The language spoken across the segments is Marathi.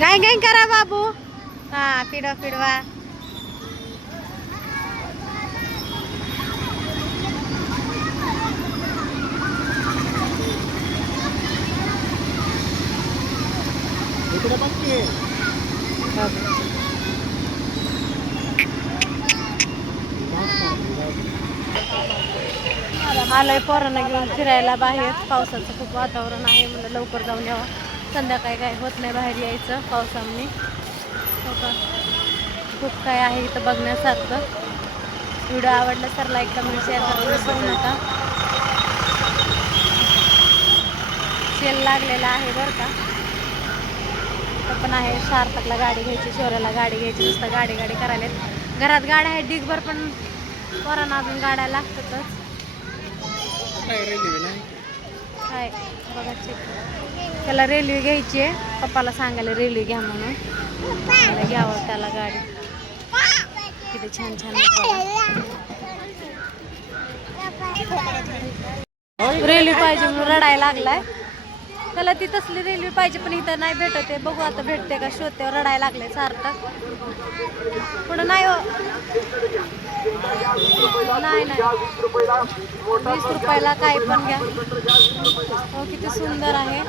काय काय करा बाबू? हा पिडवा पिडवा इकडे बघ की आलोय पोरांना घेऊन फिरायला बाहेर. पावसाचं खूप वातावरण आहे म्हणलं लवकर जाऊन यावं. संध्याकाळी काय होत नाही बाहेर यायचं पावसामुळे. हो का? खूप काय आहे इथं बघण्यासारखं. व्हिडिओ आवडला तर लाईक कमेंट शेअर करून विसरू नका. सेल लागलेला आहे बरं का? तर पण आहे सार्थकला गाडी घ्यायची शोऱ्याला गाडी घ्यायची नुसतं गाडी गाडी करायला घरात गाड्या आहेत डिगभर पण पोरांना अजून गाड्या लागतातच. काय रेल्वे नाही? काय? बघा चेक त्याला रेल्वे घ्यायची आहे. पप्पाला सांगायला रेल्वे घ्या म्हणून. मला घ्यावं त्याला गाडी. किती छान छान रेल्वे पाहिजे म्हणून रडायला लागलाय. त्याला ती तसली रेल्वे पाहिजे पण इथं नाही भेटत आहे. बघू आता भेटते का शोधते रडायला लागले सारखं. पुढं नाही हो. नाही नाही. वीस रुपयाला काय पण घ्या. हो किती सुंदर आहे.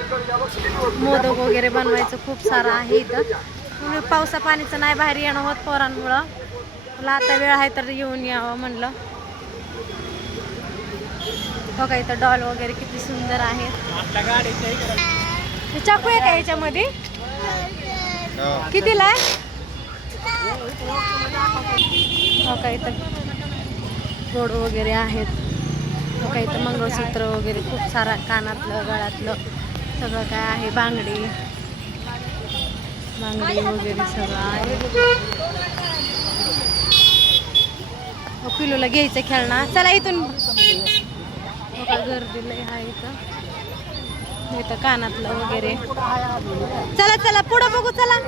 मोदक वगैरे बनवायचं खूप सारं आहे इथं. पावसा पाणीचं नाही बाहेर येणं होत पोरांमुळं. मला आता वेळ आहे तर येऊन यावं म्हणलं. बघा इथं डॉल वगैरे किती सुंदर आहेत आपल्या गाडीच्या इकडे. हे चाकू आहे का याच्यामध्ये? कितीला आहे? इथं गोड वगैरे आहेत. का इथं मंगळसूत्र वगैरे खूप सारा कानातलं गळ्यातलं सगळं काय आहे. बांगडी. बांगडी वगैरे सगळं आहे हो पिलूला घ्यायचं खेळणं. चला इथून. हो गर्दी लय आहे इथं. इथं कानातलं वगैरे. चला चला पुढं बघू चला.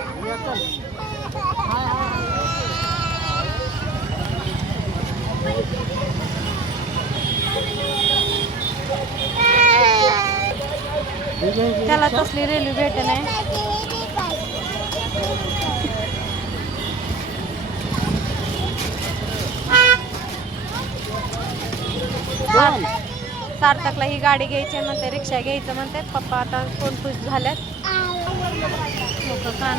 त्याला तसली रेल्वे भेटत नाही. सार्थकला ही गाडी घ्यायची आहे म्हणते रिक्षा घ्यायचं म्हणते. पप्पा आता कोण खुश झाल्यात. हो का,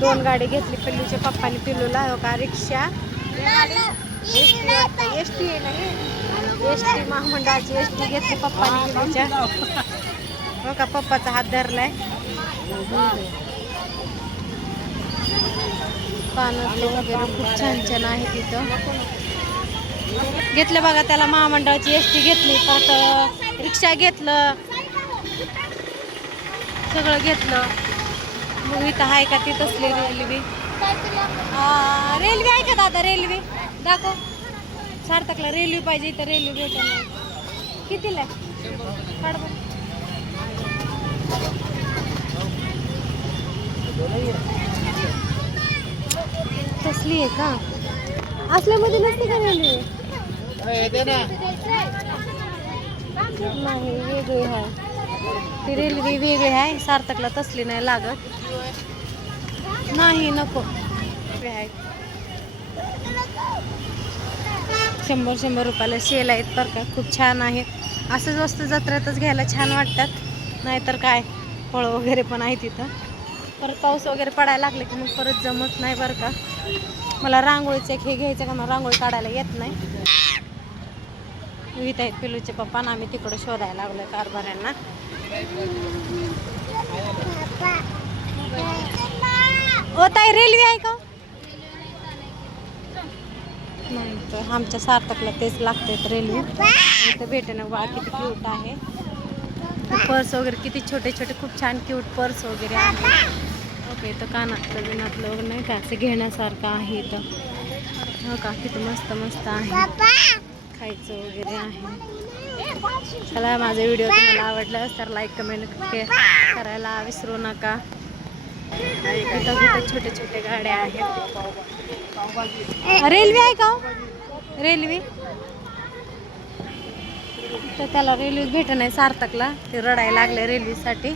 दोन गाडी घेतली पिल्लूच्या पप्पाने पिल्लूला. हो का रिक्षा. एस टी नाही एस टी महामंडळाची एस टी घेतली पप्पानी पिल्लूच्या. हो का पप्पाचा हात धरलाय. पानातले वगैरे खूप छान छान आहे तिथं घेतलं बघा त्याला महामंडळाची एस टी घेतली परत रिक्षा घेतलं. सगळं घेतलं. मग इथं आहे का तिथंचली रेल्वे. रेल्वे आहे का दादा रेल्वे? दाखव. सार्थकला रेल्वे पाहिजे इथं रेल्वे भेटत नाही कितीला काढ तसली आहे का? असल्यामध्ये नसते का रेल्वे नाही वेगळी आहे. ती रेल्वे वेगळी आहे सार्थकला तसली नाही लागत. नाही नको. शंभर शंभर रुपयाला सेल आहेत बरं का खूप छान आहेत असंच वस्तू जत्रेतच घ्यायला छान वाटतात. नाहीतर काय? फळं वगैरे पण आहे तिथं. परत पाऊस वगैरे पडायला लागले की मग परत जमत नाही बरं का. मला रांगोळीचं एक हे घ्यायचं का? मला रांगोळी काढायला येत नाही. इथं आहेत पिलूचे पप्पा ना आम्ही तिकडं शोधायला लागलो कारभाऱ्यांना. ओ ताई रेल्वे आहे का? नाही तर आमच्या सार्थकला तेच लागते रेल्वे इथं भेटेना वा किती क्यूट आहे. पर्स वगैरे किती छोटे छोटे खूप छान क्यूट पर्स वगैरे आहे ओके इथं कानातलं बिनातलं वगैरे नाही का? असं घेण्यासारखं आहे इथं. हो का? किती मस्त मस्त आहे. खायचं वगैरे आहे. चला माझा व्हिडिओ तुम्हाला आवडला तर लाईक कमेंट करायला विसरू नका. इथं कुठं छोटे छोटे गाड्या आहेत. रेल्वे आहे का हो? रेल्वे? तर त्याला रेल्वे भेट नाही सार्थकला. ते रडायला लागले रेल्वेसाठी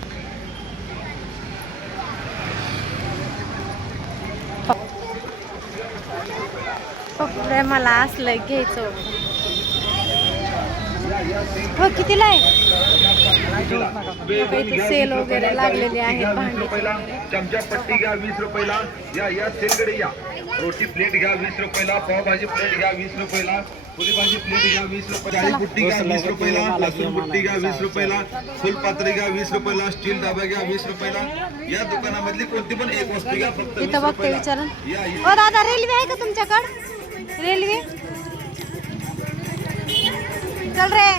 मला असलं घ्यायचं. हो कितीला आहे? सेल वगैरे लागलेली आहेत भांडी. चमचा पट्टी घ्या वीस रुपयाला. या या सेलकडे या. रोटी प्लेट घ्या वीस रुपयाला पावभाजी प्लेट घ्या वीस रुपयाला पुरी भाजी प्लेट घ्या वीस रुपयाला डाळी पुट्टी घ्या वीस रुपयाला लसूण पुट्टी घ्या वीस रुपयाला फुलपात्री घ्या वीस रुपयाला स्टील डबा घ्या वीस रुपयाला. या दुकानामधली कोणती पण एक वस्तू घ्या फक्त वीस इथं बघते रुपयाला. विचारून. या या. ओ दादा रेल्वे आहे का तुमच्याकडं? रेल्वे? चल रे.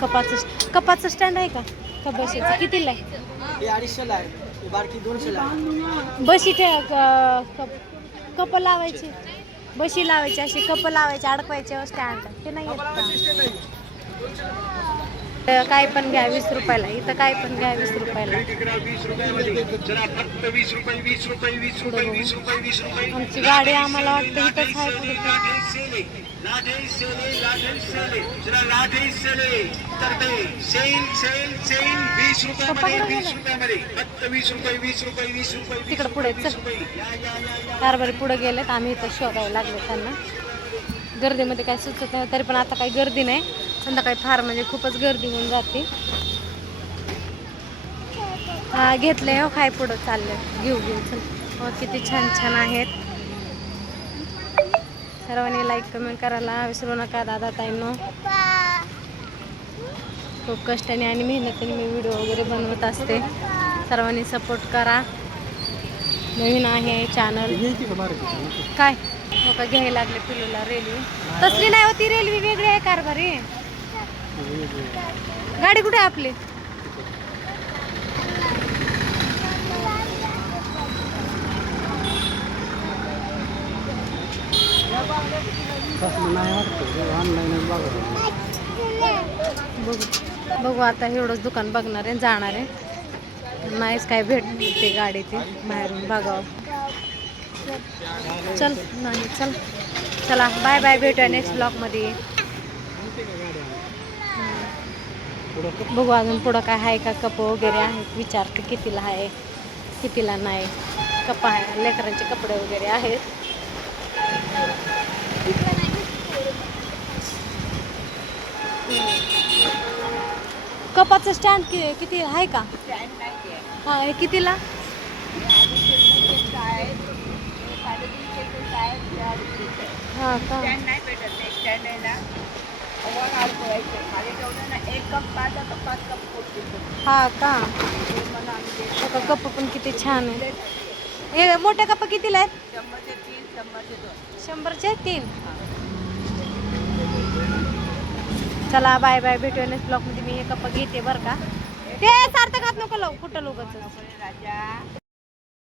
कपाचं कपाचं स्टँड आहे का? का बशीचं कितीला आहे? हे अडीचशेला आहे. बशी ठे क- कप लावायची. बशी लावायची अशी कप लावायची अडकवायचे स्टँड ते नाही काय पण घ्या वीस रुपयाला इथं काय पण घ्या वीस रुपयाला. आमची गाडी आम्हाला वाटते इथंच आहे तिकडे पुढे कारभारी पुढे गेलेत आम्ही इथं शोधायला लागलो त्यांना. गर्दीमध्ये काय सुचत नाही तरी पण आता काही गर्दी नाही. संध्याकाळी फार म्हणजे खूपच गर्दी होऊन जाते. हा घेतलंय हो काय पुढं चाललंय. घेऊ घेऊ चल. हो किती छान छान आहेत. सर्वांनी लाईक कमेंट करायला विसरू नका दादा ताईनो. खूप कष्टाने आणि मेहनतीने मी व्हिडिओ वगैरे बनवत असते. सर्वांनी सपोर्ट करा. नवीन आहे चॅनल काय? हो का घ्यायला लागले पिलूला रेल्वे तसली नाही होती रेल्वे वेगळी आहे कारभारी. गाडी कुठे आहे आपली? बघू बघू आता एवढंच दुकान बघणार आहे जाणार आहे. नाहीच काय भेटते ते गाडी ते बाहेरून बघावं. चल नाही चल. चला बाय बाय भेटूया नेक्स्ट ब्लॉगमध्ये बघू अजून पुढं काय आहे का? कप वगैरे आहेत. विचारते कितीला आहे कितीला नाही. कप आहे. लेकरांचे कपडे वगैरे आहेत. कपाचं स्टँड कि किती आहे का? हा हे कितीला? हा का? हा का? बघा कप पण किती छान आहे. हे मोठे कप कितीला आहेत? शंभरचे तीन चला बाय बाय. भेटूया नेक्स्ट ब्लॉगमध्ये मी हे कप घेते बरं का. ते सार्थक हात नको लावू. कुठं लोकच?